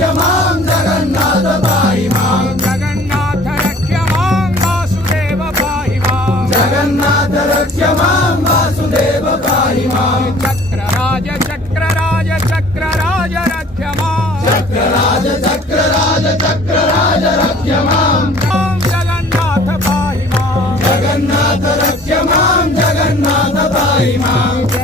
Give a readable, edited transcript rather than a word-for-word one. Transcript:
रक्ष मां जगन्नाथ पाहि मां जगन्नाथ रक्ष मां वासुदेव पाहि मां जगन्नाथ रक्ष मां वासुदेव पाहि मां चक्रराज चक्रराज चक्रराज रक्ष मां चक्रराज चक्रराज चक्रराज रक्ष मां जगन्नाथ पाहि मां जगन्नाथ रक्ष मां जगन्नाथ पाहि मां